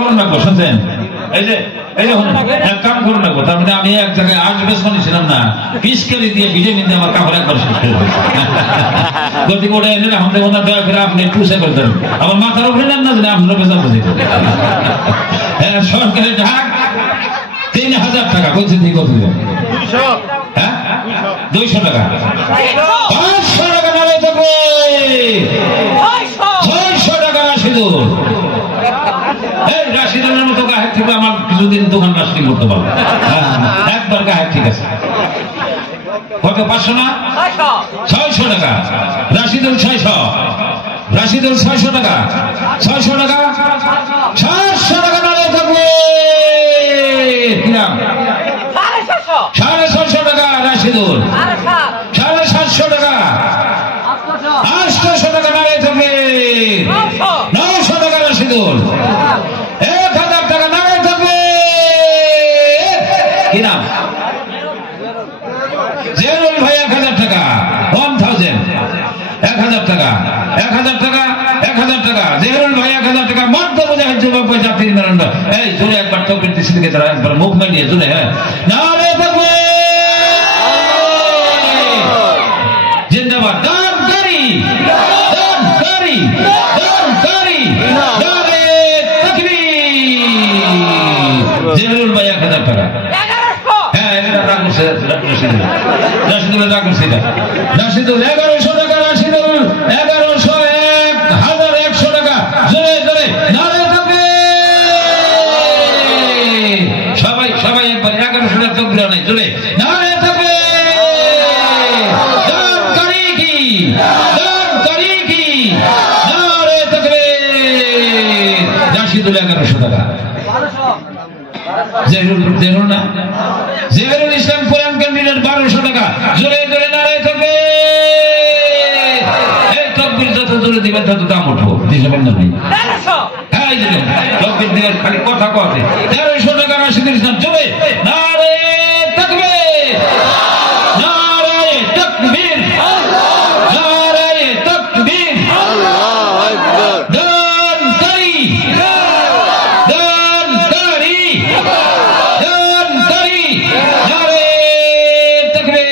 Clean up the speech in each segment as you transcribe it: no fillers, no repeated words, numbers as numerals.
করুন না, শুনছেন? এই যে এক কাম করুন না, তার মানে আমি এক জায়গায় আসবে শুনেছিলাম না, পিসকারি দিয়ে ভিটামিন দিয়ে আমার কাপড় একবার শেষ করে গতি করে এনে রাখুন, ওনার দয়া করে আপনি টুসে করে দেন, আমার মাথার উপরে নেন না, আপনার বেজার বুঝে। হ্যাঁ, সরকারি ঢাক 3000 টাকা বলছেন, ঠিক কত দেবেন? 200 টাকা, 500 টাকা নাড়ে থাকবে, 600 টাকা রাশিদুল। এই রাশিদুলের মতো গায়ে থেকে আমার কিছুদিন দোকান রাশিং করতে পারবো, একবার গায়ে ঠিক আছে। কত? 500 না 600 টাকা রাশিদুল, 600, রাশিদুল 600 টাকা, 600 টাকা, 700 টাকা নাড়ে থাকবে। কি নাম? 650 টাকা রাশিদুল, 750 টাকা, 800 টাকা নাড়ে থাকবে, 900 টাকা রাশিদুল, 1000 টাকা নাড়ে থাকবে। কি নাম? জেরুল ভাই, 1000 টাকা, 1000, 1000 টাকা, 1000 টাকা, 1000 টাকা, জেরুল ভাই 1000 টাকা। মধ্য মুজাহিদ যুবক জাতির মেরুদণ্ড। এই জোরে একবার তকবীর দিছি দিকে তারা একবার মুখ মেলিয়ে জোরে, হ্যাঁ, নারে থাকবে জিন্দাবাদ। দানকারী, দানকারী, দানকারী, নারে তাকবীর। জেরুল ভাই 1000 টাকা। হ্যাঁ, এটা রাগ করছে রাশিদুল, রাশিদুল রাগ করছে, এটা রাশিদুল 1100 টাকা, রাশিদুল 1100, 1100 টাকা, জোরে জোরে নারে থাকবে। সবাই সবাই একবার 1100 টাকা তকবীর নাই, জোরে নারে থাকবে। দানকারী কি, দানকারী কি, নারে থাকবে। রাশিদুল 1100 টাকা। জেরুল না, জেরুল ইসলাম কোরআন ক্যান্ডিডেট 1200 টাকা, জোরে জোরে নারে থাকবে। এই তকবীর যত জোরে দিবেন তত দাম উঠবো, দিবেন না ভাই? হ্যাঁ, তকবীর দিবেন, খালি কথা কথা। 1300 টাকা রাশিদুল ইসলাম, জোরে নারে থাকবে, নারে তাকবীর, নারে তাকবীর। দানকারী, দানকারী, দানকারী, নারে তাকবীর।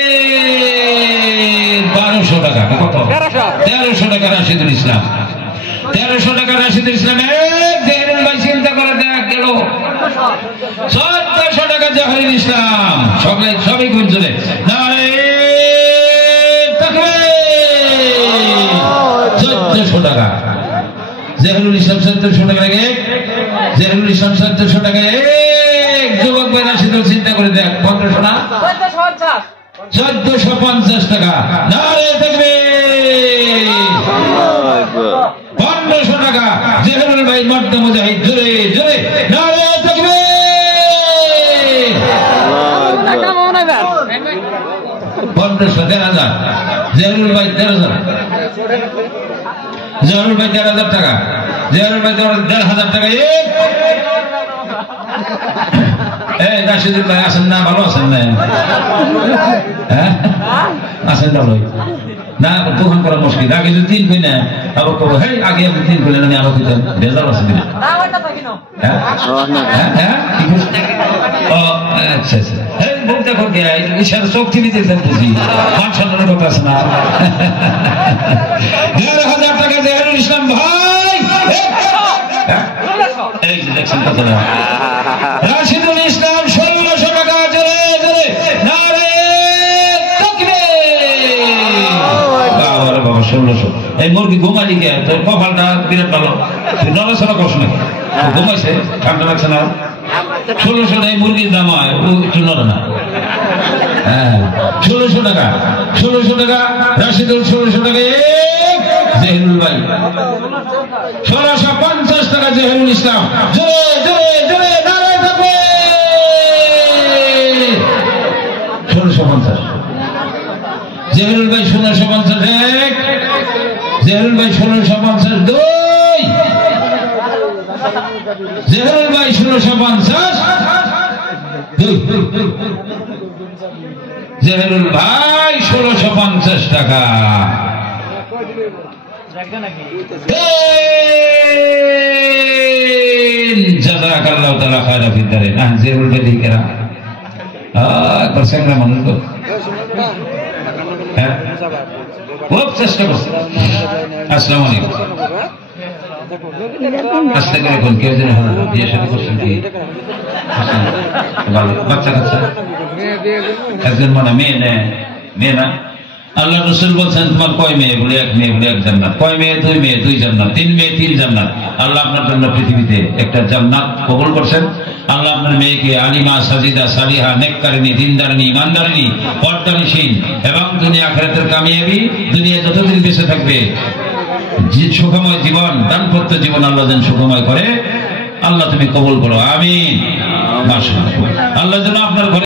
1200 টাকা, কত? 1300 টাকা রাশিদুল ইসলাম, 1300 টাকা রাশিদুল ইসলাম। জেরুল ভাই চিন্তা করে দেখ গেল 1400 টাকা জাহিরুল ইসলাম, সবাই কোন চলে নারে তাকবীর। 1400 টাকা জাহিরুল ইসলাম, 1400 টাকা এক, জাহিরুল ইসলাম 1400 টাকা এক। যুবক ভাই রাশিদুল চিন্তা করে দেখ, 1500 না 1450 টাকা, নারে তাকবীর। 1500 টাকা জেরুল ভাই মধ্য মুজাহিদ, জোরে জোরে নারে তাকবীর। 1500, 10,000, জেরুল ভাই 13,000, জেরুল ভাই 13,000 টাকা, জেরুল ভাই 1,500 টাকা এক। এই রাশিদুল ভাই আছেন না? ভালো আছেন না? হ্যাঁ, আছেন ভালো না? দোকান করা মুশকিল। আগে যদি 3 কই না, আবার কব হেই আগে আপনি 3 কইলেন, আমি আরো কইতাম, ভেজাল আছে দিলে। হ্যাঁ হ্যাঁ, ও আচ্ছা আচ্ছা। এই বলতে করকে ইশার চোখ টিভিতে বুঝি, মান সম্মানের কথা আছে না? 1,500 টাকা জেরুল ইসলাম ভাই। এই যে দেখছেন কত? রাশিদুল ইসলাম 1600 টাকা, জোরে জোরে নারে তাকবীর। বাবা রে বাবা, 1600। এই মুরগি ঘুমালি কে? তোর কপালটা বিরাট ভালো, নড়াচড়া করছ না, ঘুমাইছে, ঠান্ডা লাগছে না? 1600 টাকা মুরগির দাম হয়, ও একটু নড়ে না। হ্যাঁ, 1600 টাকা, 1600 টাকা রাশিদুল, 1600 টাকা এক। জেরুল ভাই 1650 টাকা, জেরুল ইসলাম, জোরে জোরে জোরে নারে তাকবীর। 1650, জেরুল ভাই 1650 এক, জেরুল ভাই 1650 দুই, জেরুল ভাই 1650 দুই, জেরুল ভাই 1650 টাকা। জাযাকাল্লাহু তাআলা খায়রা ফিদ দারাইন। না যে বলবে দিকেরা করছেন না মানুষ তো, হ্যাঁ খুব চেষ্টা করছে। আসসালামু আলাইকুম। আস্তে করে কোন কেউ যেন বিয়ে সাথে করছেন কি ভালো বাচ্চা কাচ্চা একজন মানে মেয়ে নেয়, মেয়ে না। আল্লাহ রাসূল বলছেন তোমার কয় মেয়ে? বলে এক মেয়ে, বলে এক জান্নাত। কয় মেয়ে? দুই মেয়ে, দুই জান্নাত। তিন মেয়ে, তিন জান্নাত। আল্লাহ আপনার জন্য পৃথিবীতে একটা জান্নাত কবুল করছেন। আল্লাহ আপনার মেয়েকে আলিমা, সাজিদা, সালিহা, নেককারিনী, দিনদারিনী, ইমানদারিনী, পর্দানিশীন এবং দুনিয়া আখিরাতের কামিয়াবি, দুনিয়া যতদিন বেঁচে থাকবে সুখময় জীবন, দাম্পত্য জীবন আল্লাহ যেন সুখময় করে। আল্লাহ তুমি কবুল করো, আমিন। মাশাআল্লাহ। আল্লাহ যেন আপনার ঘরে